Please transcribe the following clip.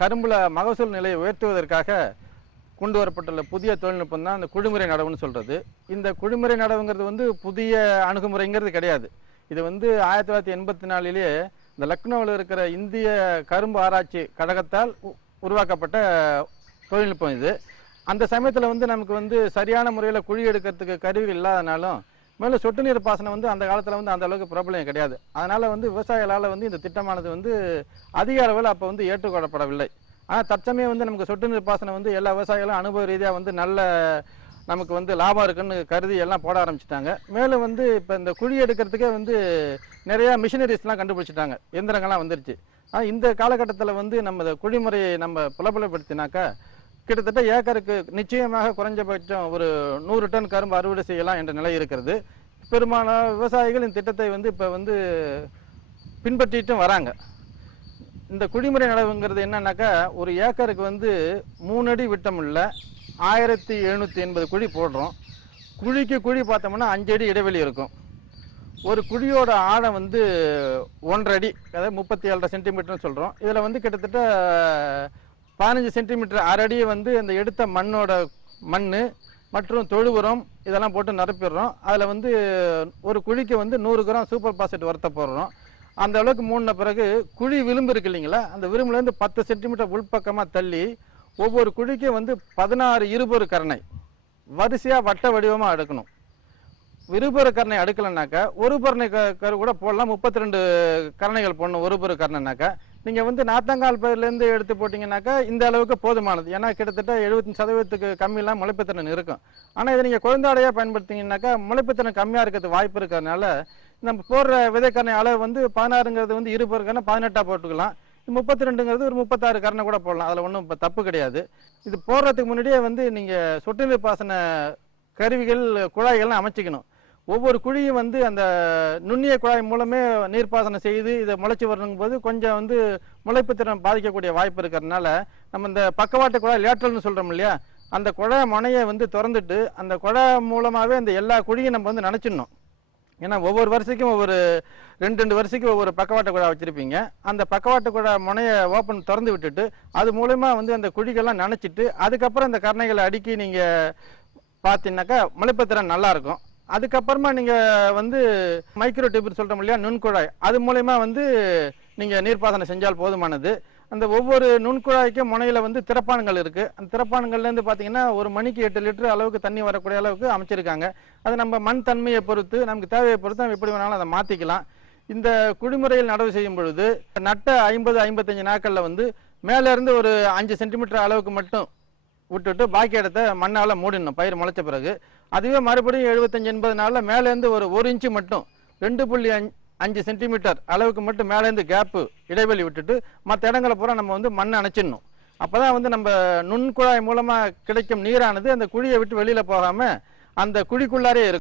கரும்புல மகசூல் நிலையை உயர்த்துவதற்காக கொண்டு வரப்பட்டுள்ள புதிய தொழில்நுட்பம் தான் இந்த குழிமுறை நடவுன்னு சொல்கிறது. இந்த குழிமுறை நடவுங்கிறது வந்து புதிய அணுகுமுறைங்கிறது கிடையாது. இது வந்து 1984 இந்த லக்னோவில் இருக்கிற இந்திய கரும்பு ஆராய்ச்சி கழகத்தால் உருவாக்கப்பட்ட தொழில்நுட்பம் இது. அந்த சமயத்தில் வந்து நமக்கு வந்து சரியான முறையில் குழி எடுக்கிறதுக்கு கருவிகள் இல்லாதனாலும், மேலும் சொட்டு நீர் பாசனம் வந்து அந்த காலத்தில் வந்து அந்த அளவுக்கு பிரபலம் கிடையாது. அதனால் வந்து விவசாயிகளால் வந்து இந்த திட்டமானது வந்து அதிக அளவில் அப்போ வந்து ஏற்றுக்கொள்ளப்படவில்லை. ஆனால் தற்சமயம் வந்து நமக்கு சொட்டு நீர் பாசனம் வந்து எல்லா விவசாயிகளும் அனுபவ ரீதியாக வந்து நல்ல நமக்கு வந்து லாபம் இருக்குன்னு கருதி எல்லாம் போட ஆரம்பிச்சிட்டாங்க. மேலும் வந்து இப்போ இந்த குழி எடுக்கிறதுக்கே வந்து நிறையா மிஷினரிஸ்லாம் கண்டுபிடிச்சிட்டாங்க, எந்திரங்கள்லாம் வந்துருச்சு. ஆனால் இந்த காலகட்டத்தில் வந்து நம்ம குழிமுறையை நம்ம புலப்படுத்தினாக்கா கிட்டத்தட்ட ஏக்கருக்கு நிச்சயமாக குறைஞ்சபட்சம் ஒரு 100 டன் கரும்பு அறுவடை செய்யலாம் என்ற நிலை இருக்கிறது. பெரும்பாலான விவசாயிகள் இந்த திட்டத்தை வந்து இப்போ வந்து பின்பற்றிட்டும் வராங்க. இந்த குழிமுறை நடவுங்கிறது என்னன்னாக்கா, ஒரு ஏக்கருக்கு வந்து 3 அடி விட்டமுள்ள 1780 குழி போடுறோம். குழிக்கு குழி பார்த்தோம்னா 5 அடி இடைவெளி இருக்கும். ஒரு குழியோட ஆழம் வந்து 1.5 அடி, அதாவது 37 சென்டிமீட்டர்னு சொல்கிறோம். இதில் வந்து கிட்டத்தட்ட 15 சென்டிமீட்டர் அடியை வந்து அந்த எடுத்த மண் மற்றும் தொழு உரம் இதெல்லாம் போட்டு நிரப்பிடுறோம். அதில் வந்து ஒரு குழிக்கு வந்து 100 கிராம் சூப்பர் பாஸ்பேட் உரத்தை போடுறோம். அந்த அளவுக்கு மூடின பிறகு குழி விளிம்பு இருக்கு இல்லைங்களா, அந்த விளிம்புலேருந்து 10 சென்டிமீட்டர் உள்பக்கமாக தள்ளி ஒவ்வொரு குழிக்கும் வந்து 16 இருபொரு கரணை வரிசையாக வட்ட வடிவமாக அடுக்கணும். இருபொரு கரணை அடுக்கலைனாக்கா ஒரு பரணை கரு கூட போடலாம். 32 கரணைகள் போடணும் ஒரு பொரு கரணைனாக்கா. நீங்கள் வந்து நாத்தங்கால் பயிர்லேருந்து எடுத்து போட்டிங்கனாக்கா இந்த அளவுக்கு போதுமானது. ஏன்னா கிட்டத்தட்ட 75% கம்மியெல்லாம் முளைப்புத்திறன் இருக்கும். ஆனால் இதை நீங்கள் குழந்தாடையாக பயன்படுத்திங்கனாக்கா முளைப்புத்திறன் கம்மியாக இருக்கிறது வாய்ப்பு இருக்கிறதுனால நம்ம போடுற விதைக்கரணை அளவு வந்து 16ங்கிறது வந்து இருபொரு கரணை 18 போட்டுக்கலாம். 32ங்கிறது ஒரு 36 கரணை கூட போடலாம். அதில் ஒன்றும் இப்போ தப்பு கிடையாது. இது போடுறதுக்கு முன்னாடியே வந்து நீங்கள் சொட்டு நீர் பாசன கருவிகள் குழாய்கள்லாம் அமைச்சிக்கணும். ஒவ்வொரு குழியும் வந்து அந்த நுண்ணிய குழாய் மூலமே நீர்ப்பாசனம் செய்து இதை முளைச்சி வரணும் போது கொஞ்சம் வந்து முளைப்புத்திறன் பாதிக்கக்கூடிய வாய்ப்பு இருக்கிறதுனால நம்ம இந்த பக்கவாட்டு குழாய் லேட்ரல்னு சொல்கிறோம் இல்லையா, அந்த குழாய் முனையை வந்து திறந்துட்டு அந்த குழாய் மூலமாகவே அந்த எல்லா குழியும் நம்ம வந்து நினச்சிடணும். ஏன்னா ஒவ்வொரு வருஷத்துக்கும் ஒவ்வொரு 2 வருஷத்துக்கு ஒவ்வொரு பக்கவாட்டு குழாய் வச்சுருப்பீங்க. அந்த பக்கவாட்டு குழாய் முனையை ஓப்பன் திறந்து விட்டுட்டு அது மூலமா வந்து அந்த குழிகள்லாம் நினச்சிட்டு அதுக்கப்புறம் அந்த கரணைகளை அடுக்கி நீங்கள் பார்த்தீங்கன்னாக்கா முளைப்புத்திறன் நல்லாயிருக்கும். அதுக்கப்புறமா நீங்கள் வந்து மைக்ரோ டியூப் சொல்கிறோம் இல்லையா, நுண்குழாய், அது மூலயமா வந்து நீங்கள் நீர்ப்பாசனம் செஞ்சால் போதுமானது. அந்த ஒவ்வொரு நுண்குழாய்க்கும் முனையில் வந்து திறப்பான்கள் இருக்குது. அந்த திறப்பான்கள்லேருந்து பார்த்தீங்கன்னா ஒரு மணிக்கு 8 லிட்டர் அளவுக்கு தண்ணி வரக்கூடிய அளவுக்கு அமைச்சிருக்காங்க. அது நம்ம மண் தன்மையை பொறுத்து நமக்கு தேவையை பொறுத்து நம்ம எப்படி வேணாலும் அதை மாற்றிக்கலாம். இந்த குழிமுறையில் நடவு செய்யும் பொழுது நட்ட 50-55 நாட்களில் வந்து மேலேருந்து ஒரு 5 சென்டிமீட்டர் அளவுக்கு மட்டும் விட்டுட்டு பாக்கி இடத்த மண்ணால் மூடிடணும் பயிர் முளைச்ச பிறகு. அதுவே மறுபடியும் 75-80 நாளில் மேலேருந்து ஒரு 1 இன்ச்சு மட்டும் 2.5 சென்டிமீட்டர் அளவுக்கு மட்டும் மேலேருந்து கேப்பு இடைவெளி விட்டுட்டு மற்ற இடங்களை பூரா நம்ம வந்து மண்ணை அணைச்சிடணும். அப்போ தான் வந்து நம்ம நுண்குழாய் மூலமாக கிடைக்கும் நீரானது அந்த குழியை விட்டு வெளியில் போகாமல் அந்த குழிக்குள்ளாரே இருக்கும்.